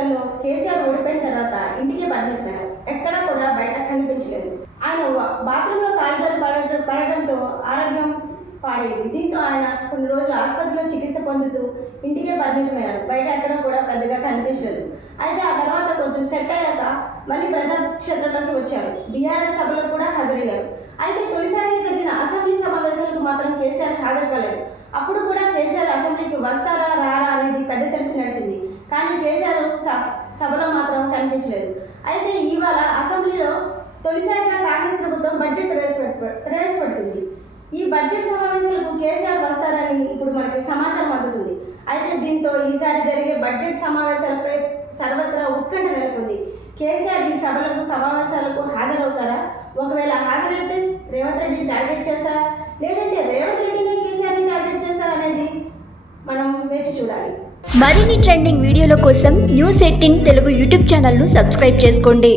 ఎన్నికల్లో కేసీఆర్ ఓడిపోయిన తర్వాత ఇంటికే పరిమితమయ్యారు. ఎక్కడా కూడా బయట కనిపించలేదు. ఆయన బాత్రూంలో కాలుజారి పడటంతో ఆరోగ్యం పాడైంది. దీంతో ఆయన కొన్ని రోజులు ఆసుపత్రిలో చికిత్స పొందుతూ ఇంటికే పరిమితమయ్యారు. బయట ఎక్కడ కూడా పెద్దగా కనిపించలేదు. అయితే ఆ తర్వాత కొంచెం సెట్ అయ్యాక మళ్ళీ ప్రజాక్షేత్రంలోకి వచ్చారు. బీఆర్ఎస్ సభలో కూడా హాజరయ్యారు. అయితే తొలిసారిగా జరిగిన అసెంబ్లీ సమావేశాలకు మాత్రం కేసీఆర్ హాజరు కాలేదు. అప్పుడు కూడా కేసీఆర్ అసెంబ్లీకి వస్తారా రారా అనేది పెద్ద చర్చ నడిచింది. కానీ కేసీఆర్ సభలో మాత్రం కనిపించలేదు. అయితే ఇవాళ అసెంబ్లీలో తొలిసారిగా కాంగ్రెస్ ప్రభుత్వం బడ్జెట్ ప్రవేశపెడుతుంది. ఈ బడ్జెట్ సమావేశాలకు కేసీఆర్ వస్తారని ఇప్పుడు మనకి సమాచారం అందుతుంది. అయితే దీంతో ఈసారి జరిగే బడ్జెట్ సమావేశాలపై సర్వత్రా ఉత్కంఠ నెలకొంది. కేసీఆర్ ఈ సమావేశాలకు హాజరవుతారా? ఒకవేళ హాజరైతే రేవంత్ రెడ్డిని టార్గెట్ చేస్తారా, లేదంటే రేవంత్ రెడ్డిని కేసీఆర్ని టార్గెట్ చేస్తారా అనేది మనం వేచి చూడాలి. మరిన్ని ట్రెండింగ్ వీడియోల కోసం న్యూస్ 18 తెలుగు యూట్యూబ్ ఛానల్ను సబ్స్క్రైబ్ చేసుకోండి.